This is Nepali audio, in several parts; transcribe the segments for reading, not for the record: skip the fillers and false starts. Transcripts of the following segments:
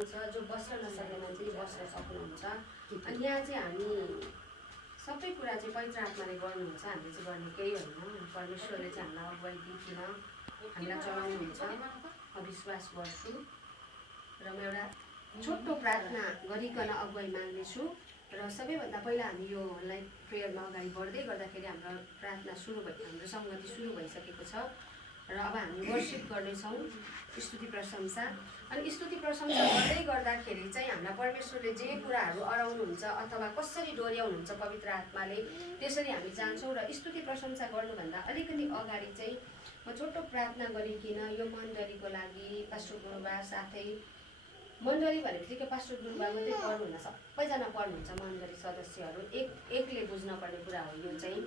पाउँछ, जो बस्न नसक्ने मान्छेले बस्न सक्नुहुन्छ। अनि यहाँ चाहिँ हामी सबै कुरा चाहिँ पवित्र आत्माले गर्नुहुन्छ, हामीले चाहिँ गर्ने केही होइन। परमेश्वरले चाहिँ हामीलाई अगुवाई दिइकन हामीलाई चलाउनुहुन्छ, म विश्वास गर्छु। र म एउटा छोटो प्रार्थना गरिकन अगुवाई माग्नेछु। र सबैभन्दा पहिला हामी यो लाइभ प्रेयरमा अगाडि बढ्दै गर्दाखेरि हाम्रो प्रार्थना हाम्रो सङ्गति सुरु भइसकेको छ। र अब हामी वर्शिप गर्नेछौँ, स्तुति प्रशंसा। अनि स्तुति प्रशंसा गर्दै गर्दाखेरि चाहिँ हामीलाई परमेश्वरले जे कुराहरू अराउनुहुन्छ अथवा कसरी डोर्याउनुहुन्छ पवित्र आत्माले, त्यसरी हामी जान्छौँ। र स्तुति प्रशंसा गर्नुभन्दा अलिकति अगाडि चाहिँ म छोटो प्रार्थना गरिकन यो मण्डलीको लागि पास्टर गुरुबा साथै मण्डली भने बित्तिकै पास्टर गुरुबा मात्रै पढ्नुहुन्न, सबैजना पढ्नुहुन्छ। मण्डली सदस्यहरू एकले बुझ्नुपर्ने कुरा हो यो चाहिँ,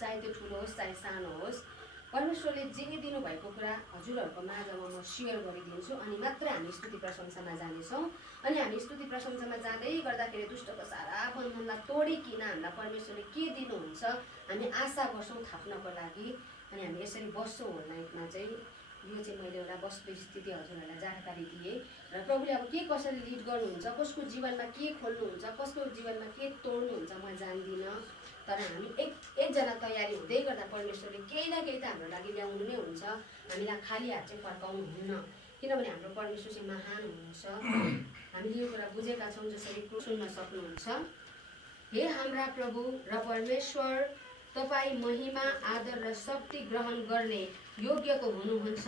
चाहे त्यो ठुलो होस् चाहे सानो होस्। परमेश्वरले जे दिनुभएको कुरा हजुरहरूको माझमा म सेयर गरिदिन्छु, अनि मात्रै हामी स्तुति प्रशंसामा जानेछौँ। अनि हामी स्तुति प्रशंसामा जाँदै गर्दाखेरि दुष्टको सारा बन्धनलाई तोडिकन हामीलाई परमेश्वरले के दिनुहुन्छ हामी आशा गर्छौँ थाप्नको लागि। अनि हामी यसरी बस्छौँ लाइफमा चाहिँ। यो चाहिँ मैले एउटा वस्तु स्थिति हजुरहरूलाई जानकारी दिएँ। र प्रभुले अब के कसरी लिड गर्नुहुन्छ, कसको जीवनमा के खोल्नुहुन्छ, कसको जीवनमा के तोड्नुहुन्छ म जान्दिनँ। तर हामी एकजना तयारी हुँदै गर्दा परमेश्वरले केही न केही त हाम्रो लागि ल्याउनु नै हुन्छ। हामीलाई खाली हात चाहिँ फर्काउनु हुन्न, किनभने हाम्रो परमेश्वर चाहिँ महान हुनुहुन्छ। हामीले यो कुरा बुझेका छौँ, जसरी सुन्न सक्नुहुन्छ। हे हाम्रा प्रभु र परमेश्वर, तपाईँ महिमा आदर र शक्ति ग्रहण गर्ने योग्यको हुनुहुन्छ,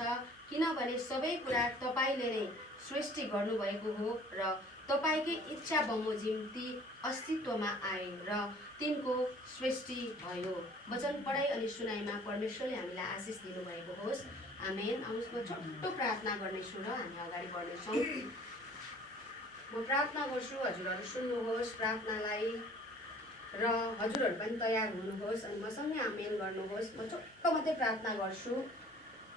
किनभने सबै कुरा तपाईँले नै सृष्टि गर्नुभएको हो र तपाईँकै इच्छा बमोजिम ती अस्तित्वमा आए र तिनको सृष्टि भयो। वचन पढाइ अनि सुनाइमा परमेश्वरले हामीलाई आशिष दिनुभएको होस्। आमेन। आउनुहोस् म छोटो प्रार्थना गर्नेछु र हामी अगाडि बढ्नेछौँ। म प्रार्थना गर्छु, हजुरहरू सुन्नुहोस् प्रार्थनालाई र हजुरहरू पनि तयार हुनुहोस् अनि मसँगै आमेन गर्नुहोस्। म छोटो मात्रै प्रार्थना गर्छु,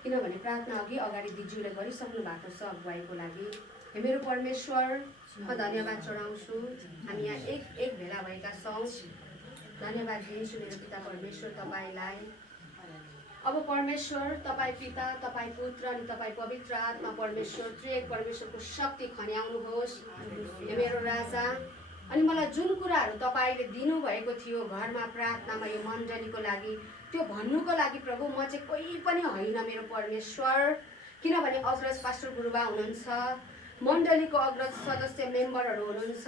किनभने प्रार्थना अगाडि दिजुले गरिसक्नु भएको छ अगुवाईको लागि। हे मेरो परमेश्वर, म धन्यवाद चढाउँछु, हामी यहाँ एक भेला भएका छौँ। धन्यवाद दिन्छु मेरो पिता परमेश्वर तपाईँलाई। अब परमेश्वर, तपाईँ पिता, तपाईँ पुत्र अनि तपाईँ पवित्र आत्मा परमेश्वर, त्रिएक परमेश्वरको शक्ति खन्याउनुहोस् हे मेरो राजा। अनि मलाई जुन कुराहरू तपाईँले दिनुभएको थियो घरमा प्रार्थनामा यो मण्डलीको लागि, त्यो भन्नुको लागि प्रभु म चाहिँ कोही पनि होइन मेरो परमेश्वर। किनभने अग्रज पास्टर गुरुबा हुनुहुन्छ, मण्डलीको अग्रज सदस्य मेम्बरहरू हुनुहुन्छ,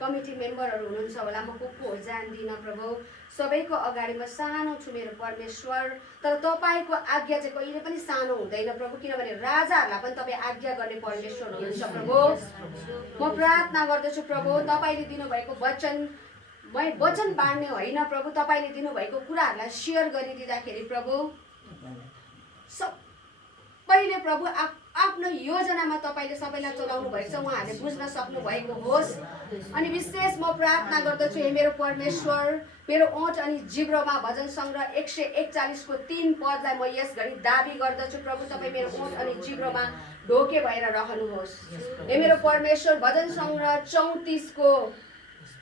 कमिटी मेम्बरहरू हुनुहुन्छ होला, म को हो जान्दिनँ प्रभु। सबैको अगाडि म सानो छु मेरो परमेश्वर। तर तपाईँको आज्ञा चाहिँ कहिले पनि सानो हुँदैन प्रभु, किनभने राजाहरूलाई पनि तपाईँ आज्ञा गर्ने परमेश्वर हुनुहुन्छ प्रभु। म प्रार्थना गर्दछु प्रभु, तपाईँले दिनुभएको वचन बाँड्ने होइन प्रभु, तपाईँले दिनुभएको कुराहरूलाई सेयर गरिदिँदाखेरि प्रभु सबैले प्रभु आफ्नो योजनामा तपाईँले सबैलाई चलाउनु भएको छ, उहाँहरूले बुझ्न सक्नु भएको होस्। अनि विशेष म प्रार्थना गर्दछु हे मेरो परमेश्वर, मेरो ओठ अनि जिब्रोमा भजन सङ्ग्रह 141 को 3 पदलाई म यस घडी दाबी गर्दछु प्रभु, तपाईँ मेरो ओठ अनि जिब्रोमा ढोके भएर रहनुहोस्। हे मेरो परमेश्वर, भजन सङ्ग्रह 34 को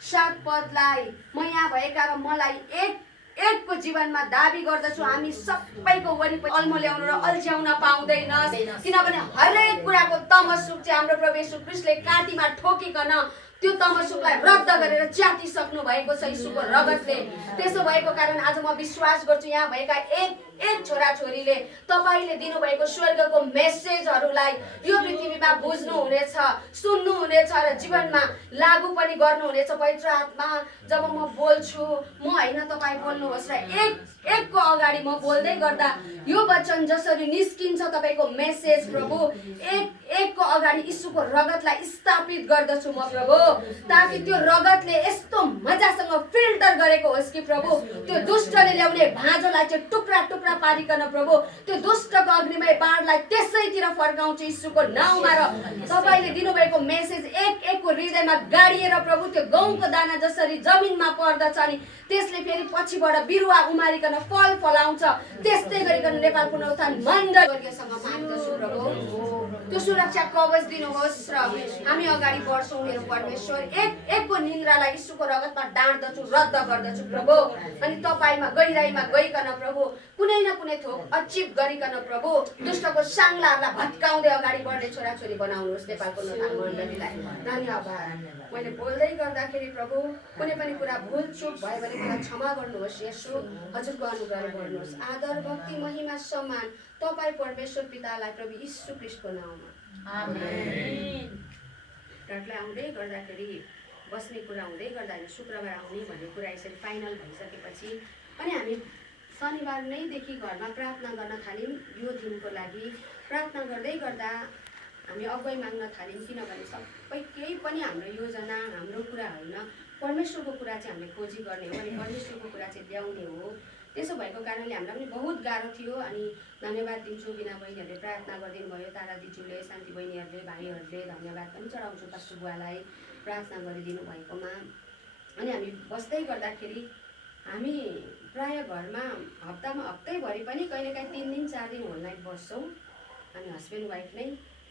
7 पदलाई म यहाँ भएका र मलाई एकको जीवनमा दाबी गर्दछु, हामी सबैको वरिपरि अल्मल्याउनु र अल्झ्याउन पाउँदैन, किनभने हरेक कुराको तमसुक चाहिँ हाम्रो प्रभु येशू ख्रीष्टले काँटीमा ठोकिकन त्यो तमसुकलाई रद्द गरेर च्यातिसक्नु भएको छ यीशुको रगतले। त्यसो भएको कारण आज म विश्वास गर्छु यहाँ भएका एक छोराछोरीले तपाईँले दिनुभएको स्वर्गको मेसेजहरूलाई यो पृथ्वीमा बुझ्नुहुनेछ, सुन्नुहुनेछ र जीवनमा लागू पनि गर्नुहुनेछ। पवित्र आत्मा, जब म बोल्छु म होइन तपाईँ बोल्नुहोस् र एकको अगाडि म बोल्दै गर्दा यो वचन जसरी निस्किन्छ तपाईँको मेसेज प्रभु, एकको अगाडि यीशुको रगतलाई स्थापित गर्दछु म प्रभु, ताकि त्यो रगतले यस्तो मजासँग फिल्टर गरेको होस् कि प्रभु त्यो दुष्टले ल्याउने भाँजोलाई चाहिँ टुक्रा टुक्रा पारिकन प्रभु त्यो दुष्टको अग्निमय बाणलाई त्यसैतिर फर्काउँछ यीशुको नाउँमा। र तपाईँले दिनुभएको मेसेज एकको हृदयमा गाडिएर प्रभु त्यो गहुँको दाना जसरी जमिनमा पर्दछ अनि त्यसले फेरि पछिबाट बिरुवा उमारिकन फल फलाउँछ, त्यस्तै गरिकन नेपाल पुनरुत्थान मण्डलीसँग माग्दछु प्रभु त्यो सुरक्षा कवच दिनुहोस् र हामी अगाडि बढ्छौँ मेरो परमेश्वर। एकको निन्द्रालाई यीशुको रगतमा डाँड्दछु, रद्द गर्दछु प्रभु। अनि तपाईँमा गहिराइमा गइकन प्रभु कुनै न कुनै थोक अचिभ गरिकन प्रभु दुष्टको साङ्लाहरूलाई भत्काउँदै अगाडि बढ्ने छोराछोरी बनाउनुहोस् नेपालको नताल मण्डलीलाई। धन्यवाद। मैले बोल्दै गर्दाखेरि प्रभु कुनै पनि कुरा भुलचुक भयो भने मलाई क्षमा गर्नुहोस् यसो। हजुरको अनुग्रहले गर्नुहोस्। आदर भक्ति महिमा सम्मान तपाईँ परमेश्वर पितालाई प्रभु यीशु ख्रीष्टको नाउँमा आमेन। घरलाई आउँदै गर्दाखेरि बस्ने कुरा हुँदै गर्दाखेरि शुक्रबार आउने भन्ने कुरा यसरी फाइनल भइसकेपछि अनि हामी शनिबार नैदेखि घरमा प्रार्थना गर्न थाल्यौँ। यो दिनको लागि प्रार्थना गर्दै गर्दा हामी अगुवाई माग्न थाल्यौँ। किनभने सबै केही पनि हाम्रो योजना हाम्रो कुरा होइन, परमेश्वरको कुरा चाहिँ हामीले खोजी गर्ने हो अनि परमेश्वरको कुरा चाहिँ ल्याउने हो। त्यसो भएको कारणले हामीलाई पनि बहुत गाह्रो थियो। अनि धन्यवाद दिन्छु बिना बहिनीहरूले प्रार्थना गरिदिनु भयो, तारा दिजूले, शान्ति बहिनीहरूले, भाइहरूले धन्यवाद पनि चढाउँछु पास्टर बुवालाई प्रार्थना गरिदिनु भएकोमा। अनि हामी बस्दै गर्दाखेरि हामी प्राय घरमा हप्तामा हप्तैभरि पनि कहिलेकाहीँ 3 दिन 4 दिन होल नाइट बस्छौँ। अनि हस्बेन्ड वाइफ नै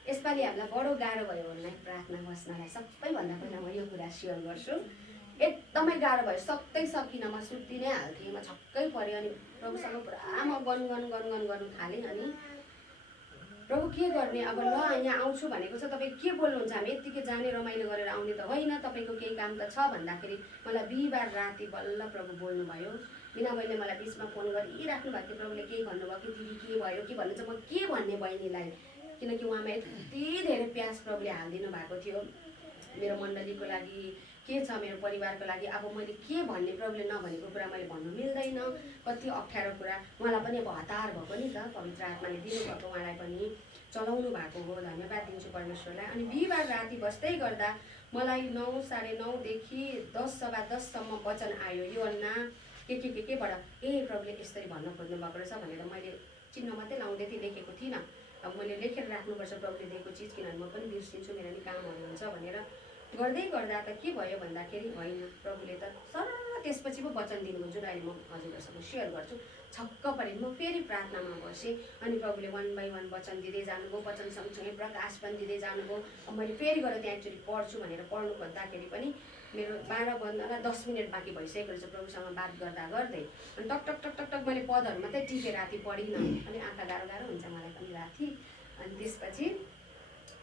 यसपालि हामीलाई बडो गाह्रो भयो होल नाइट प्रार्थना बस्नलाई। सबैभन्दा पहिला म यो कुरा सेयर गर्छु। एकदमै गाह्रो भयो, सक्दै सकिनँ, म सुत्ति नै हाल्थेँ, म छक्कै परेँ। अनि प्रभुसँग पुरा म गर्नु थालेँ। अनि प्रभु के गर्ने अब, ल यहाँ आउँछु भनेको छ, तपाईँ के बोल्नुहुन्छ, हामी यत्तिकै जाने रमाइलो गरेर आउने त होइन, तपाईँको केही काम त छ भन्दाखेरि मलाई बिहिबार राति बल्ल प्रभु बोल्नुभयो। बिना बहिनीले मलाई बिचमा फोन गरिराख्नु भएको थियो, प्रभुले केही भन्नुभयो कि दिदी के भयो कि भन्नु चाहिँ म के भन्ने बहिनीलाई, किनकि उहाँमा यति धेरै प्यास प्रभुले हालिदिनु भएको थियो मेरो मण्डलीको लागि, के छ मेरो परिवारको लागि। अब मैले के भन्ने, प्रभुले नभनेको कुरा मैले भन्नु मिल्दैन, कति अप्ठ्यारो कुरा। उहाँलाई पनि अब हतार भएको नि त, पवित्र आत्माले दिनुभएको, उहाँलाई पनि चलाउनु भएको हो। धन्यवाद दिन्छु परमेश्वरलाई। अनि बिहिबार राति बस्दै गर्दा मलाई 9 साढे 9 देखि 10 सवा 10 सम्म वचन आयो योहन्ना केबाट प्रभुले यसरी भन्न खोज्नु भएको रहेछ भनेर। मैले चिन्ह मात्रै लाउँदै थिएँ, लेखेको थिइनँ। अब मैले लेखेर राख्नुपर्छ प्रभुले दिएको चिज, किनभने म पनि बिर्सिन्छु, मेरो नि कामहरू हुन्छ भनेर गर्दै गर्दा त के भयो भन्दाखेरि होइन, प्रभुले त सरल त्यसपछि पो वचन दिनुभयो जुन अहिले म हजुरहरूसँग सेयर गर्छु। छक्क परेँ। म फेरि प्रार्थनामा बसेँ अनि प्रभुले 1 बाई 1 वचन दिँदै जानुभयो, वचन सँगसँगै प्रकाश पनि दिँदै जानुभयो। अब मैले फेरि गएर त्यहाँ एकचोटि पढ्छु भनेर पढ्नु खोज्दाखेरि पनि मेरो 12 बज्नलाई 10 मिनट बाँकी भइसकेको रहेछ प्रभुसँग बात गर्दा गर्दै। अनि टक टक टक टक टक मैले पदहरू मात्रै टिपेर राति पढिनँ। अनि आँखा गाह्रो हुन्छ मलाई पनि राति। अनि त्यसपछि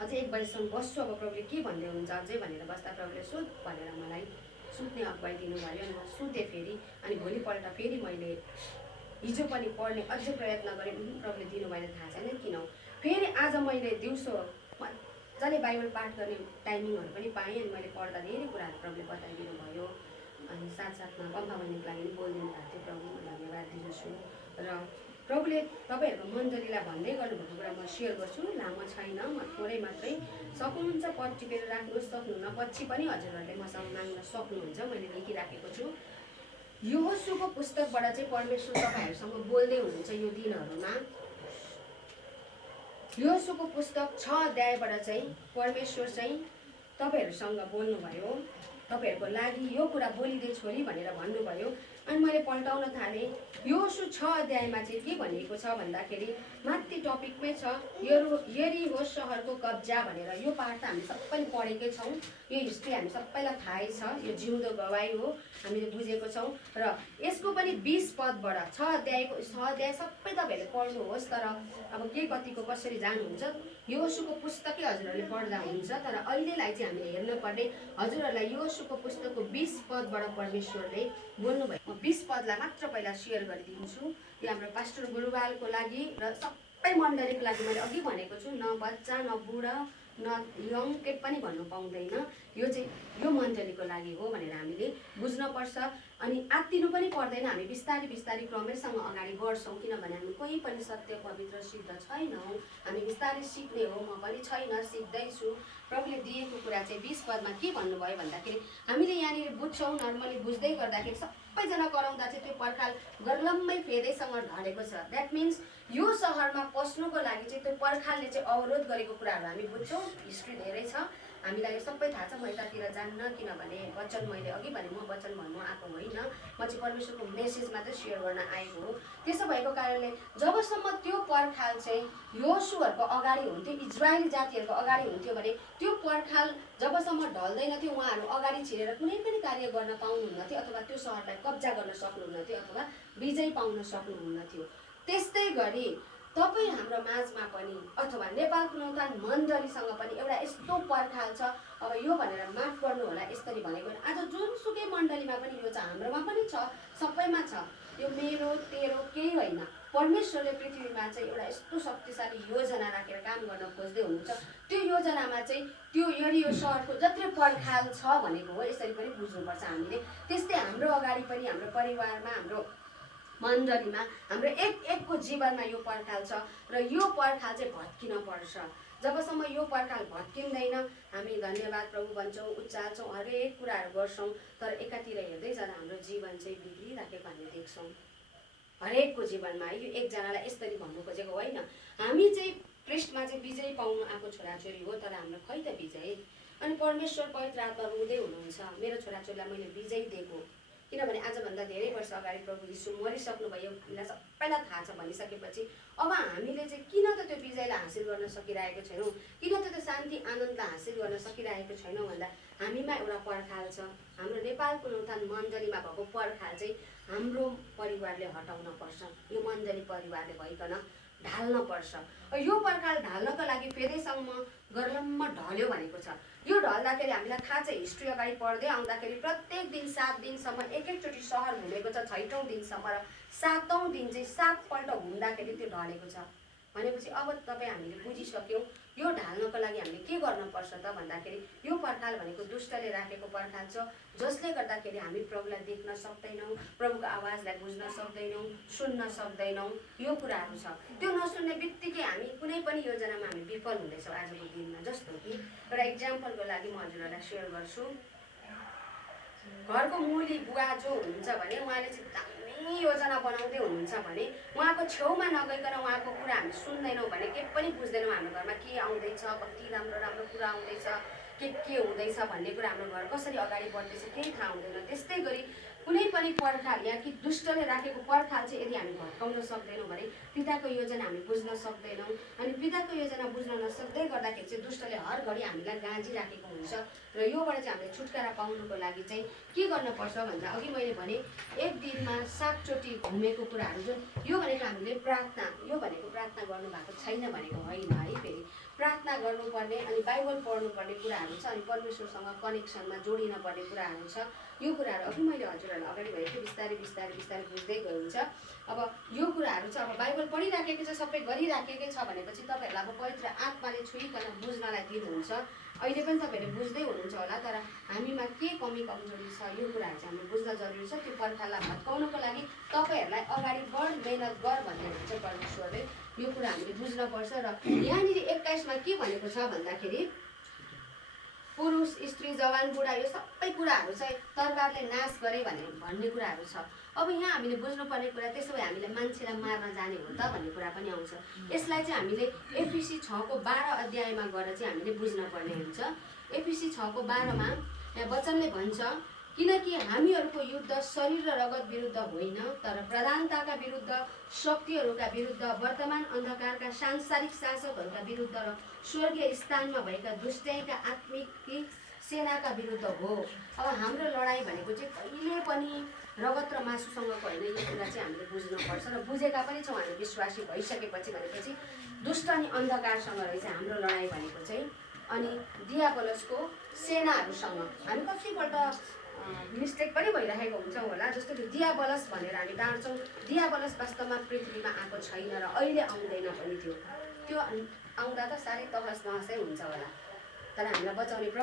अझै 1 बजीसम्म बस्छु, अब प्रभुले के भन्दै हुनुहुन्छ अझै भनेर बस्दा प्रभुले सुत भनेर मलाई सुत्ने अगुवाई दिनुभयो। अनि म सुतेँ फेरि। अनि भोलिपल्ट फेरि मैले हिजो पनि पढ्ने अझै प्रयत्न गरेँ, प्रभुले दिनुभयो थाहा छैन किन। फेरि आज मैले दिउँसो मजाले बाइबल पाठ गर्ने टाइमिङहरू पनि पाएँ। अनि मैले पढ्दा धेरै कुराहरू प्रभुले बताइदिनु भयो। अनि साथसाथमा बम्बा बहिनीको लागि पनि बोलिदिनु भएको थियो, प्रभु म धन्यवाद दिन्छु। र प्रभुले तपाईँहरूको मण्डलीलाई भन्दै गर्नुभएको कुरा म सेयर गर्छु। लामो छैन, म थोरै मात्रै। सक्नुहुन्छ पद टिपेर राख्नुहोस्, सक्नुहुन्न पछि पनि हजुरहरूले मसँग माग्न सक्नुहुन्छ, मैले लेखिराखेको छु। यहोशूको पुस्तकबाट चाहिँ परमेश्वर तपाईँहरूसँग बोल्दै हुनुहुन्छ यो दिनहरूमा। यहोशूको पुस्तक 6 अध्यायबाट चाहिँ परमेश्वर चाहिँ तपाईँहरूसँग बोल्नुभयो, तपाईँहरूको लागि यो कुरा बोलिदिए छोरी भनेर भन्नुभयो। अनि मैले पल्टाउन थालेँ। यहोशू 6 अध्यायमा चाहिँ के भनिएको छ भन्दाखेरि माथि टपिकमै छ यरीहो सहरको कब्जा भनेर। यो पाठ त हामी सबैले पढेकै छौँ, यो हिस्ट्री हामी सबैलाई थाहै छ, यो जिउँदो गवाई हो, हामीले बुझेको छौँ। र यसको पनि 20 पदबाट 6 अध्याय सबै तपाईँहरूले पढ्नुहोस्। तर अब के कतिको कसरी जानुहुन्छ, यहोशूको पुस्तकै हजुरहरूले पढ्दा हुन्छ। तर अहिलेलाई चाहिँ हामीले हेर्नुपर्ने हजुरहरूलाई यहोशूको पुस्तकको 20 पदबाट परमेश्वरले बोल्नुभयो। म 20 पदलाई मात्र पहिला सेयर गरिदिन्छु। यो हाम्रो पास्टर गुरुबालको लागि र सबै मण्डलीको लागि। मैले अघि भनेको छु, न बच्चा न बुढा न यङ के पनि भन्नु पाउँदैन, यो चाहिँ यो मण्डलीको लागि हो भनेर हामीले बुझ्नुपर्छ। अनि आत्तिनु पनि पर्दैन, हामी बिस्तारै बिस्तारै क्रमैसँग अगाडि बढ्छौँ। किनभने हामी कोही पनि सत्य पवित्र सिद्ध छैनौँ, हामी बिस्तारै सिक्ने हो। म पनि छैन, सिक्दैछु। प्रभुले दिएको कुरा चाहिँ 20 पदमा के भन्नुभयो भन्दाखेरि हामीले यहाँनिर बुझ्छौँ, नर्मली बुझ्दै गर्दाखेरि सबैजना कराउँदा चाहिँ त्यो पर्खाल गर्लम्मै फेदैसँग ढलेको छ। द्याट मिन्स यो सहरमा पस्नुको लागि चाहिँ त्यो पर्खालले चाहिँ अवरोध गरेको कुराहरू हामी बुझ्छौँ। हिस्ट्री धेरै छ, हामीलाई यो सबै थाहा छ। म यतातिर जान्न, किनभने वचन मैले अघि भने म वचन भन्नु आएको होइन, म चाहिँ परमेश्वरको मेसेज मात्रै सेयर गर्न आएको हो। त्यसो भएको कारणले जबसम्म त्यो पर्खाल चाहिँ यहोशूहरूको अगाडि हुन्थ्यो, इजरायली जातिहरूको अगाडि हुन्थ्यो भने त्यो पर्खाल जबसम्म ढल्दैन थियो उहाँहरू अगाडि छिरेर कुनै पनि कार्य गर्न पाउनुहुन्न थियो, अथवा त्यो सहरलाई कब्जा गर्न सक्नुहुन्न थियो, अथवा विजय पाउन सक्नुहुन्न थियो। त्यस्तै गरी तपाईँ हाम्रो माझमा पनि अथवा नेपाल पुनरुत्थान मण्डलीसँग पनि एउटा यस्तो पर्खाल छ। अब यो भनेर माफ गर्नु होला, यसरी भनेको आज जुनसुकै मण्डलीमा पनि यो छ, हाम्रोमा पनि छ, सबैमा छ। यो मेरो तेरो केही होइन। परमेश्वरले पृथ्वीमा चाहिँ एउटा यस्तो शक्तिशाली योजना राखेर काम गर्न खोज्दै हुनुहुन्छ। त्यो योजनामा चाहिँ त्यो यो सहरको जति पर्खाल छ भनेको हो, यसरी पनि बुझ्नुपर्छ हामीले। त्यस्तै हाम्रो अगाडि पनि, हाम्रो परिवारमा, हाम्रो मण्डलीमा, हाम्रो एकको जीवनमा यो पर्खाल छ र यो पर्खाल चाहिँ भत्किन पर्छ। जबसम्म यो पर्खाल भत्किँदैन हामी धन्यवाद प्रभु भन्छौँ, उच्चार्छौँ, हरेक कुराहरू गर्छौँ, तर एकातिर हेर्दै जाँदा हाम्रो जीवन चाहिँ बिग्रिराखेको हामी देख्छौँ। हरेकको जीवनमा यो एकजनालाई यसरी भन्नु खोजेको होइन। हामी चाहिँ पृष्ठमा चाहिँ विजय पाउनु आएको छोराछोरी हो, तर हाम्रो खै त विजय? अनि परमेश्वर पवित्र आत्मा रुँदै हुनुहुन्छ, मेरो छोराछोरीलाई मैले विजय दिएको। किनभने आजभन्दा धेरै वर्ष अगाडि प्रभु यीशु मरिसक्नुभयो, हामीलाई सबैलाई थाहा छ भनिसकेपछि अब हामीले चाहिँ किन त त्यो विजयलाई हासिल गर्न सकिरहेको छैनौँ, किन त त्यो शान्ति आनन्दलाई हासिल गर्न सकिरहेको छैनौँ भन्दा हामीमा एउटा पर्खाल छ। हाम्रो नेपाल पुनरुत्थान मण्डलीमा भएको पर्खाल चाहिँ हाम्रो परिवारले हटाउन पर्छ, यो मण्डली परिवारले भइकन ढाल्न पर्छ। यो पर्खाल ढाल्नको लागि फेरिसम्म गर्लम्म ढल्यो भनेको छ। यो ढल्दाखेरि हामीलाई थाहा छ, हिस्ट्री अगाडि पढ्दै आउँदाखेरि प्रत्येक दिन 7 दिनसम्म एकचोटि सहर घुमेको छ, 6औँ दिनसम्म, र 7औँ दिन चाहिँ 7 पल्ट घुम्दाखेरि त्यो ढलेको छ। भनेपछि अब तपाईँ हामीले बुझिसक्यौँ यो ढाल्नको लागि हामीले के गर्नुपर्छ त भन्दाखेरि यो पर्खाल भनेको दुष्टले राखेको पर्खाल छ, जसले गर्दाखेरि हामी प्रभुलाई देख्न सक्दैनौँ, प्रभुको आवाजलाई बुझ्न सक्दैनौँ, सुन्न सक्दैनौँ। यो कुराहरू छ। त्यो नसुन्ने बित्तिकै हामी कुनै पनि योजनामा हामी विफल हुँदैछौँ आजको दिनमा। जस्तो कि एउटा इक्जाम्पलको लागि म हजुरहरूलाई सेयर गर्छु। घरको मुली बुवा जो हुनुहुन्छ भने उहाँले चाहिँ दामी योजना बनाउँदै हुनुहुन्छ भने उहाँको छेउमा नगइकन उहाँको कुरा हामी सुन्दैनौँ भने केही पनि बुझ्दैनौँ। हाम्रो घरमा के आउँदैछ, कति राम्रो राम्रो कुरा आउँदैछ, के हुँदैछ भन्ने कुरा, हाम्रो घर कसरी अगाडि बढ्दैछ केही थाहा हुँदैन। त्यस्तै गरी कुनै पनि पर्खाल या कि दुष्टले राखेको पर्खाल चाहिँ यदि हामी भत्काउन सक्दैनौँ भने पिताको योजना हामी बुझ्न सक्दैनौँ। अनि पिताको योजना बुझ्न नसक्दै गर्दाखेरि चाहिँ दुष्टले हर घडी हामीलाई गाँजिराखेको हुन्छ। र योबाट चाहिँ हामीले छुटकारा पाउनुको लागि चाहिँ के गर्नुपर्छ भन्दा अघि मैले भने एक दिनमा 7 चोटि घुमेको कुराहरू जुन, यो भनेको हामीले प्रार्थना, यो भनेको प्रार्थना गर्नुभएको छैन भनेको होइन है। फेरि प्रार्थना गर्नुपर्ने अनि बाइबल पढ्नुपर्ने कुराहरू छ, अनि परमेश्वरसँग कनेक्सनमा जोडिन पर्ने कुराहरू छ। यो कुराहरू अघि मैले हजुरहरूलाई अगाडि भनेको बिस्तारै बिस्तारै बिस्तारै बुझ्दै गनुहुन्छ। अब यो कुराहरू छ, अब बाइबल पढिराखेको छ, सबै गरिराखेकै छ भनेपछि तपाईँहरूलाई अब पवित्र आत्माले छुइकन बुझ्नलाई दिनुहुन्छ। अहिले पनि तपाईँहरूले बुझ्दै हुनुहुन्छ होला, तर हामीमा के कमी कमजोरी छ यो कुराहरू चाहिँ हामीले बुझ्न जरुरी छ। त्यो पर्खाललाई भत्काउनको लागि तपाईँहरूलाई अगाडि बढ, मेहनत गर भन्ने हुन्छ परमेश्वरले। यो कुरा हामीले बुझ्नुपर्छ। र यहाँनिर 21मा के भनेको छ भन्दाखेरि पुरुष, स्त्री, जवान, बुढा यो सबै कुराहरू चाहिँ तरबारले नाश गरे भन्ने कुराहरू छ। अब यहाँ हामीले बुझ्नुपर्ने कुरा, त्यसो भए हामीले मान्छेलाई मार्न जाने हो त भन्ने कुरा पनि आउँछ। यसलाई चाहिँ हामीले एफिसी 6:12 अध्यायमा गएर चाहिँ हामीले बुझ्नुपर्ने हुन्छ। एफिसी 6:12मा यहाँ वचनले भन्छ, किनकि हामीहरूको युद्ध शरीर र रगत विरुद्ध होइन, तर प्रधानताका विरुद्ध, शक्तिहरूका विरुद्ध, वर्तमान अन्धकारका सांसारिक शासकहरूका विरुद्ध र स्वर्गीय स्थानमा भएका दुष्टाइका आत्मिक सेनाका विरुद्ध हो। अब हाम्रो लडाइँ भनेको चाहिँ कहिले पनि रगत र मासुसँगको होइन। यो कुरा चाहिँ हामीले बुझ्नुपर्छ र बुझेका पनि छौँ हामी विश्वासी भइसकेपछि। भनेपछि दुष्ट अनि अन्धकारसँग रहेछ हाम्रो लडाइँ भनेको चाहिँ। अनि दियाबलसको सेनाहरूसँग हामी कतिपल्ट मिस्टेक पनि भइरहेको हुन्छ होला। जस्तो कि दियाबलस भनेर हामी टाढ्छौँ। दियाबलस वास्तवमा पृथ्वीमा आएको छैन र अहिले आउँदैन पनि। त्यो आउँदा त साह्रै तहस नहसै हुन्छ होला, तर हामीलाई बचाउने प्रभु